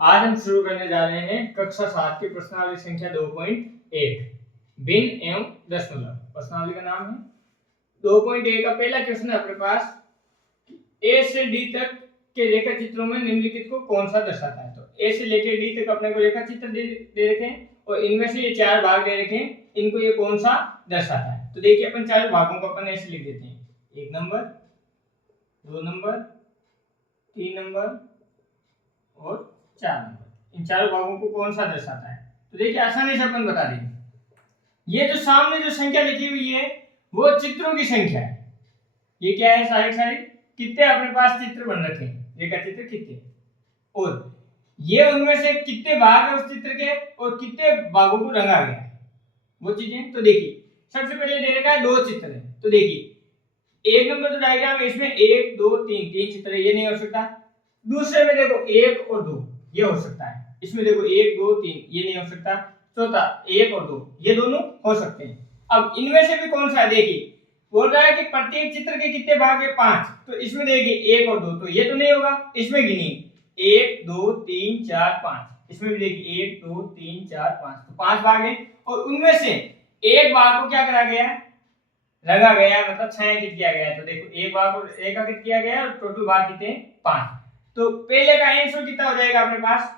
आज हम शुरू करने जा रहे हैं कक्षा 7 की प्रश्नावली संख्या 2.1 भिन्न एवं दशमलव। प्रश्नावली का नाम है 2.1 का पहला क्वेश्चन है अपने पास, ए से डी तक के रेखा चित्रों में निम्नलिखित को कौन सा दर्शाता है। तो ए से लेकर डी तक अपने को रेखा चित्र दे रखे हैं और इनमें से ये चार भाग दे रखे हैं, इनको ये कौन सा दर्शाता है। तो देखिए अपन चार भागों को अपन ऐसे लिख देते हैं, 1 नंबर, 2 नंबर, 3 नंबर और 4 नंबर। इन चारों भागों को कौन सा दर्शाता है। तो देखिए आसानी से अपन बता देंगे, ये जो सामने जो संख्या लिखी हुई है वो चित्रों की संख्या है। ये क्या है, सारे कितने अपने पास चित्र बन रखे हैं, रेखा चित्र कितने, और ये उनमें से कितने भाग है उस चित्र के और कितने भागों को रंगा गया है वो चीजें। तो देखिए सबसे पहले दे रखा है दो चित्र है, तो देखिए 1 नंबर जो डायग्राम है इसमें 1 2 3 तीन चित्र है, ये नहीं हो सकता। दूसरे में देखो 1 और 2 ये हो सकता है, इसमें देखो 1 2 3 ये नहीं हो सकता। चौथा 1 और 2 ये दोनों हो सकते हैं। अब इनमें से भी कौन सा है, देखिए बोल रहा है कि प्रत्येक चित्र के कितने भाग है, 5। तो इसमें देखिए 1 और 2 तो ये तो नहीं होगा, इसमें गिनिए 1 2 3 4 5, इसमें भी देखिए 1 2 3 4 5, तो 5 भाग है और उनमें से एक भाग को क्या करा गया है, रंगा गया है, मतलब छायांकित किया गया है। तो देखो एक भाग को रेखांकित किया गया है और टोटल भाग कितने 5। तो पहले का आंसर कितना हो जाएगा अपने पास,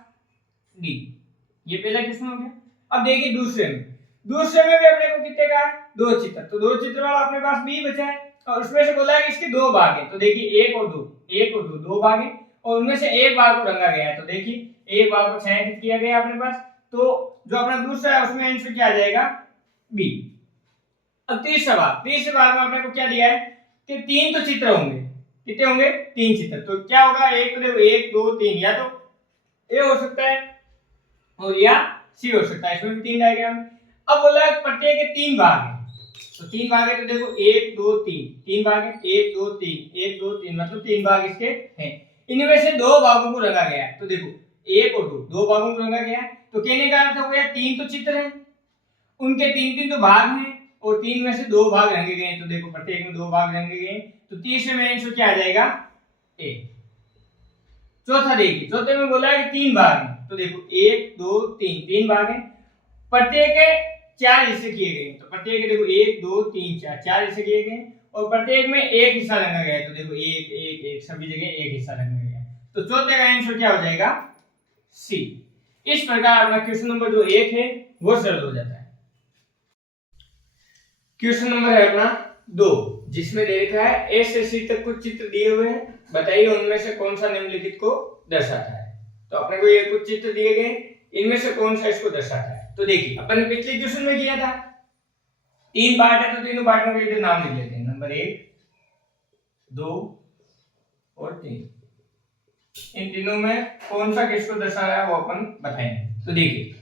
डी। ये पहला क्वेश्चन हो गया। अब देखिए दूसरे में भी अपने को कितने का है, दो चित्र, तो दो चित्र वाला अपने पास बी बचा है और उसमें से बोला है कि इसके दो भाग हैं। तो देखिए 1 और 2 दो भाग हैं और उनमें से एक भाग को रंगा गया है। तो देखिए एक भाग को छायांकित किया गया अपने पास, तो जो अपना दूसरा है उसमें आंसर क्या आ जाएगा, बी। अब तीसरा भाग में अपने को क्या दिया है कि 3 तो चित्र होंगे, कितने होंगे 3 चित्र। तो क्या होगा, एक तो देखो 1 2 3, या तो ए हो सकता है और या सी हो सकता है, इसमें भी 3 डायग्राम। अब बोला है प्रत्येक के 3 भाग हैं, तो 3 भाग है, तो देखो 1 2 3 3 भाग है, 1 2 3 1 2 3 मतलब 3 भाग इसके हैं। इनमें से दो भागों को रंगा गया है। तो देखो 1 और 2 भागों को रंगा गया है। तो कहने का अर्थ हो गया 3 तो चित्र हैं, उनके 3 तो भाग हैं और 3 में से 2 भाग रंगे गए। तो देखो प्रत्येक में 2 भाग रंगे गए, तो तीसरे में आंसर क्या आ जाएगा, ए। चौथा देखिए, चौथे में बोला है कि 3 भाग हैं, तो देखो 1 2 3 3 भाग हैं, प्रत्येक के 4 हिस्से किए गए। तो प्रत्येक के देखो 1 2 3 4 हिस्से किए गए और प्रत्येक में एक हिस्सा रंगा गया है। तो देखो 1 1 1 सभी जगह एक हिस्सा रंगा गया है। तो चौथे का आंसर क्या हो जाएगा, सी। इस प्रकार अपना क्वेश्चन नंबर जो 1 है वो सरल हो जाता है। क्वेश्चन नंबर है अपना 2, जिसमें दे रखा है ए से सी तक कुछ चित्र दिए हुए हैं, बताइए उनमें से कौन सा निम्नलिखित को दर्शाता है। तो अपने को ये कुछ चित्र दिए गए, इनमें से कौन सा इसको दर्शाता है। तो देखिए अपन ने पिछले क्वेश्चन में किया था, 3 पार्ट है तो तीनों पार्टों के इधर नाम लिख लेते हैं, नंबर 1 2 और 3। इन तीनों में कौन सा किसको दर्शा रहा है वो अपन बताएंगे। तो देखिए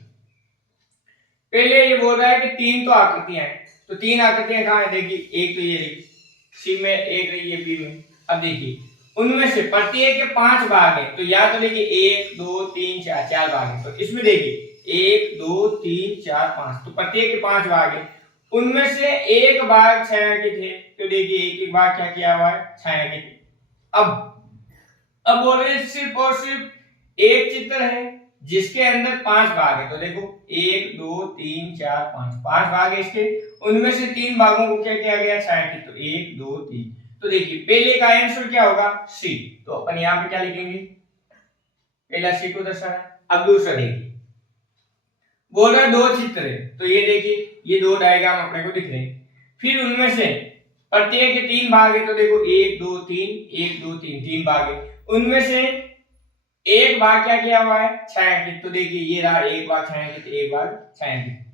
पहले ये बोल रहा है कि 3 तो आकृतियां हैं, तो 3 आकृतियां कहाँ है, देखिए एक तो ये सी में, एक रही है बी में। अब देखिए उनमें से प्रत्येक के 5 भाग हैं, तो या तो देखिए 1 2 3 4 4 भाग हैं। तो इसमें देखिए 1 2 3 4 5, तो प्रत्येक के 5 भाग हैं, उनमें से एक भाग छायांकित है। तो देखिए एक एक भाग क्या किया हुआ है, छायांकित। अब बोल रहे हैं सिर्फ और सिर्फ एक चित्र है जिसके अंदर 5 भाग है। तो देखो 1 2 3 4 5 भाग है इसके, उनमें से 3 भागों को क्या किया गया, छायांकित। तो 1 2 3, तो देखिए पहले का आंसर क्या होगा, सी। तो अपन यहाँ पे क्या लिखेंगे, पहला सी को दर्शा रहा है। अब दूसरा देखिए बोल रहा है 2 चित्र है, तो ये देखिए ये 2 डायग्राम अपने को दिख रहे हैं, फिर उनमें से प्रत्येक के 3 भाग है। तो देखो 1 2 3 1 2 3 3 भाग है, उनमें से एक भाग क्या किया हुआ है, छायांकित। तो देखिए ये रहा एक भाग छायांकित, एक भाग छायांकित।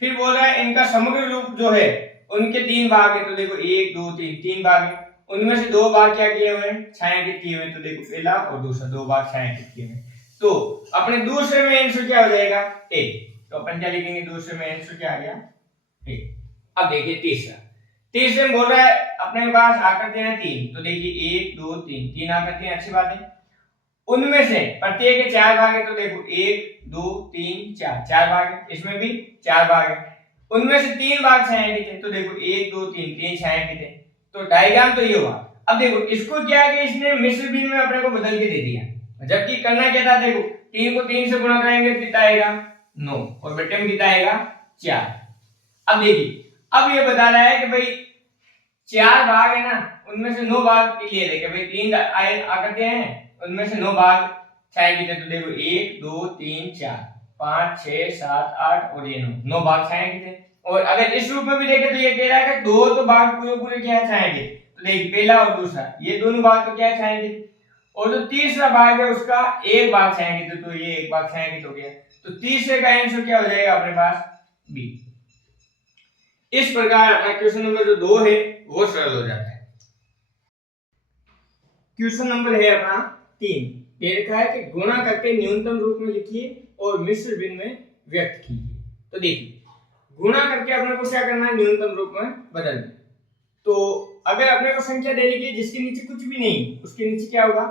फिर बोल रहा है इनका समग्र रूप जो है उनके 3 भाग है। तो देखो 1 2 3 3 भाग है, उनमें से 2 भाग क्या किए हुए हैं, छायांकित किए हुए हैं। तो देखो पहला और दूसरा 2 भाग छायांकित किए हुए हैं। तो अपने दूसरे में आंसर क्या हो जाएगा, ए। तो अपन क्या लिखेंगे, दूसरे में आंसर क्या आ गया, ए। अब देखिए तीसरे में बोल रहा है अपने पास आकृतियां हैं 3। तो देखिए 1 2 3 3 आकृतियां, अच्छी बात है। उनमें से प्रत्येक के 4 भाग है। तो देखो 1 2 3 4 भाग है, इसमें भी 4 भाग है, उनमें से 3 भाग छायांकित है। तो देखो 1 2 3 3 छायांकित है। तो डायग्राम तो ये हुआ। अब देखो इसको क्या है कि इसने मिश्र भिन्न में अपने को बदल के दे दिया, जबकि करना क्या था, देखो 3 को 3 से गुणा करेंगे कितना आएगा 9 और बटे में कितना आएगा 4। अब देखिए, अब ये बता रहा है कि भाई 4 भाग है ना, उनमें से 9 भाग के लिए देखे भाई 3 आकर हैं, उनमें से 9 भाग छाया की थे, तो देखो 1 2 3 4 5 6 7 8 और ये 9 भाग छाया की थे। और अगर इस रूप में भी देखें तो ये कह रहा है कि 2 तो भाग पूरे पूरे क्या है छाएंगे, तो देखिए पहला और दूसरा ये दोनों भाग तो क्या है छाएंगे, और जो तीसरा भाग है उसका एक भाग छाएंगे, तो ये एक भाग छाएंगे तो क्या, तो तीसरे का आंसर क्या हो जाएगा अपने पास बी। इस प्रकार अपना क्वेश्चन नंबर जो 2 है वो सरल हो जाता है। क्वेश्चन नंबर है अपना 3, दे रखा है कि गुणा करके न्यूनतम रूप में लिखिए और मिश्र भिन्न में व्यक्त कीजिए। तो देखिए गुणा करके अपने को क्या करना है, न्यूनतम रूप में बदलना। तो अगर अपने को संख्या दे रखी है जिसके नीचे कुछ भी नहीं, उसके नीचे क्या होगा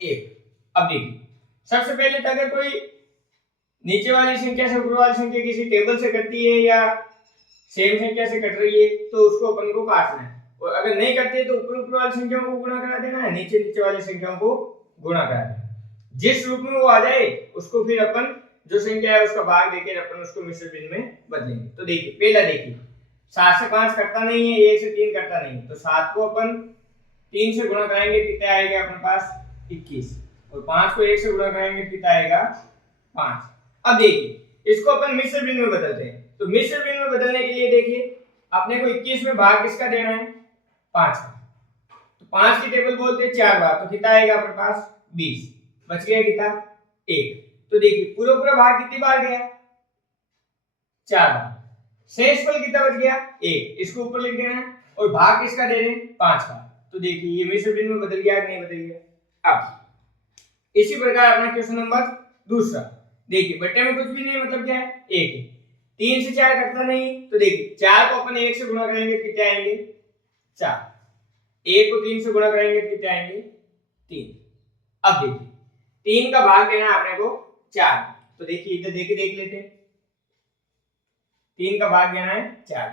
1। अब देखिए सबसे पहले तो अगर कोई नीचे वाली संख्या से ऊपर वाली संख्या किसी टेबल से कटती है या सेम संख्या से कट रही है तो उसको अपन को काटना है, और अगर नहीं करते तो ऊपर वाली संख्याओं को गुणा करा देना है, नीचे वाली संख्याओं को गुणा करा देना। जिस रूप में वो आ जाए उसको फिर अपन जो संख्या है उसका भाग देकर अपन उसको मिश्र भिन्न में बदलेंगे। तो देखिए पहला देखिए 7 से 5 कटता नहीं है, 1 से 3 कटता नहीं है, तो 7 को अपन 3 से गुणा कराएंगे कितना आएगा अपने पास 21, और 5 को 1 से गुणा कराएंगे कितना आएगा 5। अब देखिए इसको अपन मिश्र भिन्न में बदलते हैं, तो मिश्र भिन्न में बदलने के लिए देखिए अपने को 21 में भाग किसका देना है 5 का, तो 5 की टेबल बोलते हैं 4 बार, तो कितना आएगा अपने पास 20, बच गया कितना 1। तो देखिए पूरा पूरा भाग कितनी बार गया 4 बार, शेषफल कितना बच गया 1, इसको ऊपर लिख देना है और भाग किसका दे रहे हैं 5 का। तो देखिए ये मिश्र भिन्न में बदल गया कि नहीं बदल गया। अब इसी प्रकार अपना क्वेश्चन नंबर दूसरा देखिए, बट्टे में कुछ भी नहीं मतलब क्या है 1 है, 3 से 4 कटता नहीं, तो देखिए 4 को अपन 1 से गुणा करेंगे कितने आएंगे 4, 1 को 3 से गुणा करेंगे कितने आएंगे 3। अब देखिए 3 का भाग देना है अपने को 4, तो देखिए इधर देख लेते हैं, 3 का भाग देना है 4,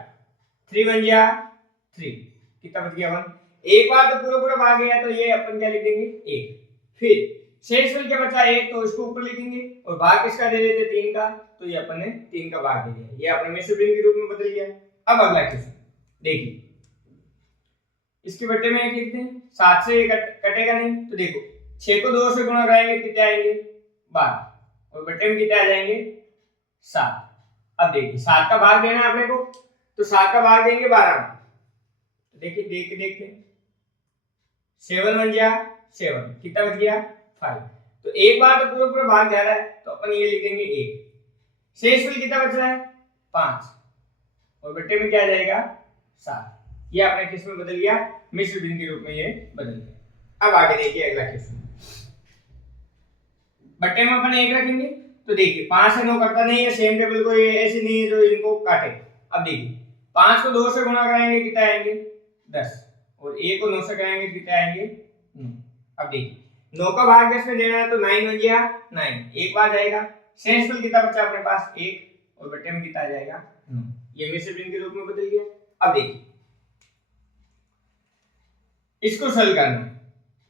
3 बन गया 3, कितना बच गया 1। एक बार तो पूरा पूरा भाग गया तो ये अपन क्या लिख देंगे 1, फिर शेषफल क्या बचा 1, तो इसको ऊपर लिखेंगे और भाग किसका दे देते 3 का, तो ये अपन ने 3 का भाग दे दिया, ये अपने मिश्र भिन्न के रूप में बदल गया। अब अगला क्वेश्चन देखिए, इसके बट्टे में 1 लिखते हैं, 7 से ये कटेगा नहीं, तो देखो 6 को 2 से गुणा कराएंगे कितने आएंगे 12, और बट्टे में कितने आ जाएंगे 7। अब देखिए 7 का भाग देना है अपने को, तो 7 का भाग देंगे 12 में, तो देखिए देखते 7 बन गया 7, कितना बच गया 5। तो एक बार तो पूरा पूरा भाग जा रहा है तो अपन ये लिख देंगे 1, शेषफल कितना बच रहा है 5, और बट्टे में क्या आ जाएगा 7। ये आपने किस में बदल गया मिश्र भिन्न के रूप में ये बदल गया। अब आगे देखिए अगला क्वेश्चन, बट्टे में अपन 1 रखेंगे, तो देखिए 5 से 9 करता नहीं है, सेम टेबल को ये ऐसे नहीं है जो इनको काटे। अब देखिए 5 को 2 से गुणा कराएंगे कितना आएंगे 10, और 1 को 9 से कराएंगे कितना आएंगे 9। अब देखिए 9 का भाग 10 में देना है तो 9 बन गया 9, एक बार जाएगा, शेषफल कितना बचा अपने पास 1, और बट्टे में कितना आ जाएगा 9, ये मिश्र भिन्न के रूप में बदल गया। अब देखिए इसको सरल करना,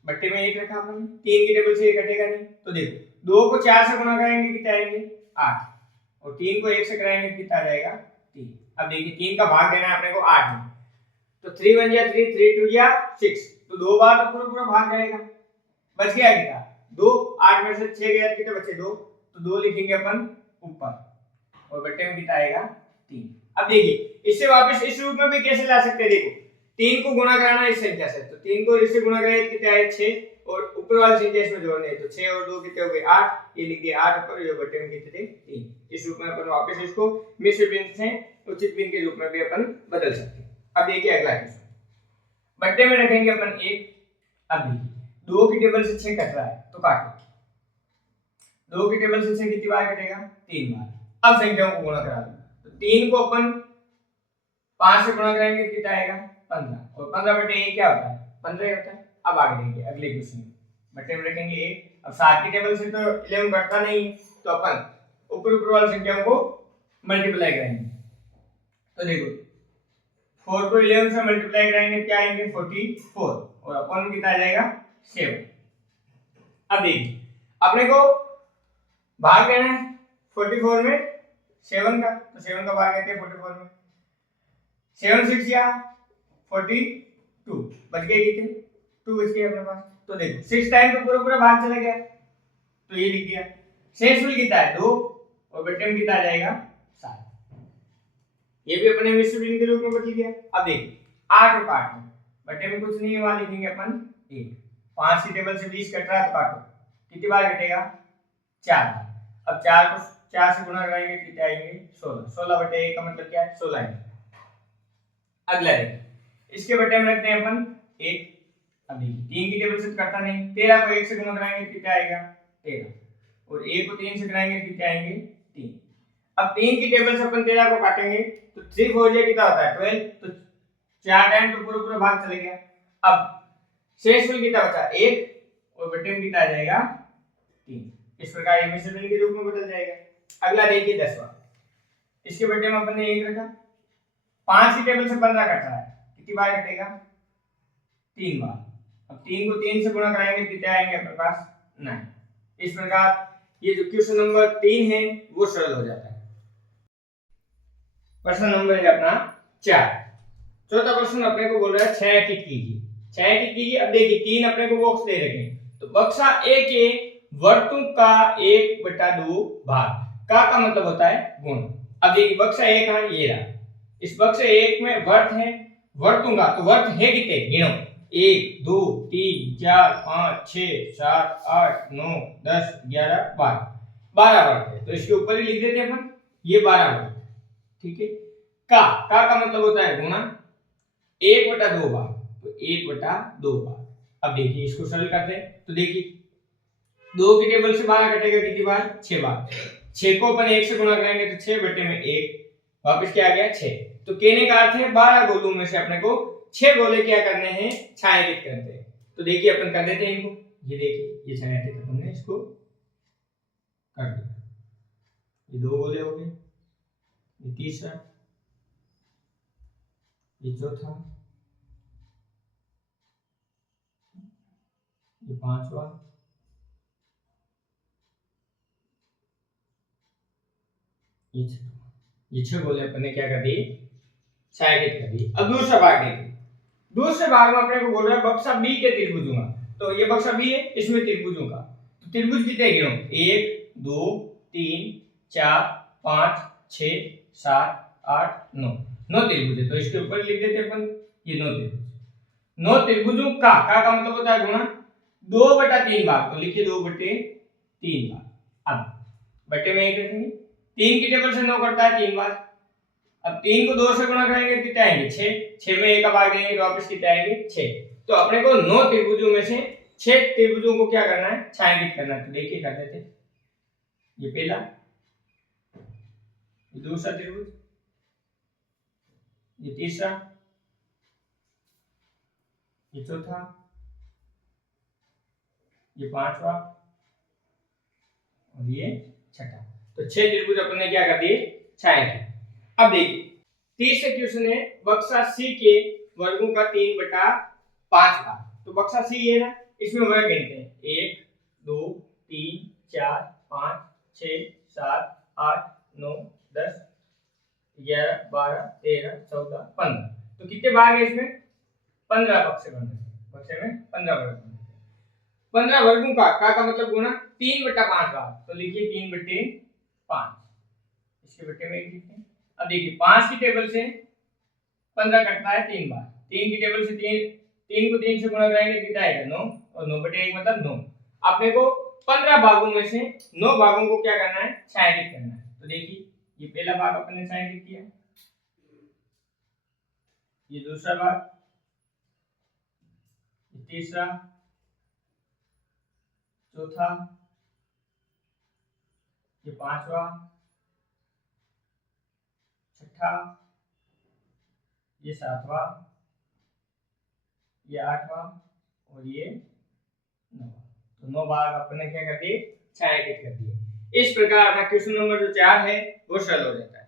बट्टे में 1 रखा हमने, 3 की टेबल से ये कटेगा नहीं, तो देखो 2 को 4 से गुणा कराएंगे कितना आएंगे 8, और 3 को 1 से कराएंगे कितना आ जाएगा 3। अब देखिए 3 का भाग देना है अपने को 8 में, तो 3 बन गया 3, 3 2 या 6, तो 2 बार तो पूरा पूरा भाग जाएगा, बच गया कितना 2, 8 में से 6 गया कितने बचे 2, तो 2 लिखेंगे अपन ऊपर, और बट्टे में कितना आएगा 3। अब देखिए इससे वापस इस रूप में भी कैसे ला सकते हैं, देखो 3 को गुणा कराना इस संख्या से, तो 3 को इससे गुणा करें कितना आए 6, और ऊपर वाली संख्या इसमें जोड़ने है, तो 6 और 2 कितने हो गए 8, ये लिख दिया 8 ऊपर, ये बट्टे में कितने थे 3। इस रूप में अपन वापस इसको मिश्र भिन्न से उचित भिन्न के रूप में भी अपन बदल सकते हैं। अब देखिए अगला क्वेश्चन, बट्टे में रखेंगे अपन 1। अब देखिए 2 की टेबल से 6 कट रहा है तो काटो, 2 की टेबल से 6 कितनी बार कटेगा 3 बार। अब संख्याओं को गुणा करा दो, तो 3 को अपन 5 से गुणा करेंगे कितना आएगा 15, और 15 बटे 1 क्या होता है 15 होता है। अब आगे देखिए अगले क्वेश्चन में, बट्टे में रखेंगे 1। अब 7 की टेबल से तो 11 कटता नहीं, तो अपन ऊपर वाली संख्याओं को मल्टीप्लाई करेंगे, तो देखो 4 को 11 से मल्टीप्लाई करेंगे क्या आएंगे 44, और अपन कितना आ जाएगा 7। अब देखिए अपने को भाग लेना है 44 में 7 का, तो 7 का भाग लेते हैं 44 में। 7 6 या 42 बच गए कितने 2 बच गए अपने पास। तो देखो 6 टाइम तो पूरा भाग चला गया, तो ये लिख दिया। शेषफल कितना है 2 और बट्टे में कितना आ जाएगा 7। ये भी अपने मिश्र भिन्न के रूप में बदल गया। अब देखिए 8 और काट में बट्टे में कुछ नहीं है, वहां लिखेंगे अपन 1। 5 की टेबल से 20 कट रहा है तो काटो, कितनी बार कटेगा 4 बार। अब 4 को 4 से गुणा कराएंगे कितने आएंगे 16। 16 बटे 1 का मतलब क्या है 16 है। अगला देखिए इसके बटे में रखते हैं अपन 1। अब देखिए 3 की टेबल से कटता नहीं, 13 को 1 से गुणा कराएंगे कितना आएगा 13, और 1 को 3 से कराएंगे कितने आएंगे 3। अब 3 की टेबल से अपन 13 को काटेंगे तो 3 4 कितना होता है 12, तो 4 टाइम तो पूरा भाग चले गया। अब शेषफल कितना बचा 1 और बटे में कितना आ जाएगा 3। इस प्रकार ये मिश्र भिन्न के रूप में बदल जाएगा। अगला देखिए 10वां, इसके बटे में अपन ने 1 रखा। 5 की टेबल से 15 कट रहा है, कितनी बार कटेगा 3 बार। अब 3 को 3 से गुणा कराएंगे कितने आएंगे अपने पास 9। इस प्रकार ये जो क्वेश्चन नंबर 3 है वो सरल हो जाता है। प्रश्न नंबर है अपना 4। चौथा क्वेश्चन अपने को बोल रहा है छायांकित कीजिए। छायांकित कीजिए। अब देखिए 3 अपने को बॉक्स दे रखे हैं, तो बक्सा ए के वर्तुल का 1/2 भाग का मतलब होता है गुण। अब देखिए बक्सा ए का ये रहा, इस बक्से 1 में वर्त है, वर्तुल का तो वर्त है कितने गिनो 1 2 3 4 5 6 7 8 9 10 11 12 वर्त है, तो इसके ऊपर ही लिख देते हैं अपन ये 12 वर्त। ठीक है। का मतलब होता है गुणा 1/2 भाग, तो 1/2 भाग। अब देखिए इसको सरल करते हैं, तो देखिए 2 की टेबल से 12 कटेगा कितनी बार 6 बार। 6 को अपन 1 से गुणा करेंगे तो 6 बटे में 1 वापस क्या आ गया 6। तो कहने का अर्थ है 12 गोलों में से अपने को 6 गोले क्या करने हैं छायांकित करते हैं। तो देखिए अपन कर देते हैं इनको, ये देखिए ये छायांकित अपन ने इसको कर दिया। ये 2 गोले हो गए, ये तीसरा, ये चौथा, ये पांचवा, ये 6 गोले अपन ने क्या कर दिए छायांकित कर दिए। अब दूसरा भाग देखिए। दूसरे भाग में अपने को बोल रहा है बक्सा बी के त्रिभुजों का, तो ये बक्सा बी है, इसमें त्रिभुजों का, तो त्रिभुज कितने गिनो 1 2 3 4 5 6 7 8 9 9 त्रिभुज है, तो इसके ऊपर लिख देते अपन ये 9 त्रिभुज। 9 त्रिभुजों का मतलब होता है गुणा 2/3 भाग, तो लिखिए 2/3 भाग। अब बटे में 1 रखेंगे, 3 की टेबल से 9 कटता है 3 बार। अब 3 को 2 से गुणा करेंगे कितने आएंगे 6। 6 में 1 का भाग देंगे तो वापस कितने आएंगे 6। तो अपने को 9 त्रिभुजों में से 6 त्रिभुजों को क्या करना है छायांकित करना है। तो देखिए कर देते हैं, ये पहला, ये दूसरा त्रिभुज, ये तीसरा, ये चौथा, ये पांचवा और ये छठा। तो 6 त्रिभुज अपन ने क्या कर दिए छायांकित। अब देखिए तीसरे क्वेश्चन है बक्सा सी के वर्गों का 3/5 भाग। तो बक्सा सी है ना, इसमें वर्ग गिनते हैं 1 2 3 4 5 6 7 8 9 10 11 12 13 14 15। तो कितने भाग है इसमें 15 बक्से बन रहे हैं, बक्से में 15 वर्ग बन रहे हैं। 15 वर्गों का मतलब गुणा 3/5 भाग, तो लिखिए 3/5, इसके बटे में 1 लिखते हैं। अब देखिए 5 की टेबल से 15 कटता है 3 बार। 3 की टेबल से 3 को 3 से गुणा करेंगे कितना आएगा 9, और 9/1 मतलब 9। अपने को 15 भागों में से 9 भागों को क्या करना है छायांकित करना है। तो देखिए ये पहला भाग अपन ने छायांकित किया, ये दूसरा भाग, ये तीसरा, चौथा, ये पांचवा, छठा, ये सातवां, ये आठवां और ये 9। तो 9 भाग अपन ने क्या कर दिए छायांकित कर दिए। इस प्रकार अपना क्वेश्चन नंबर जो 4 है वो सरल हो जाता है।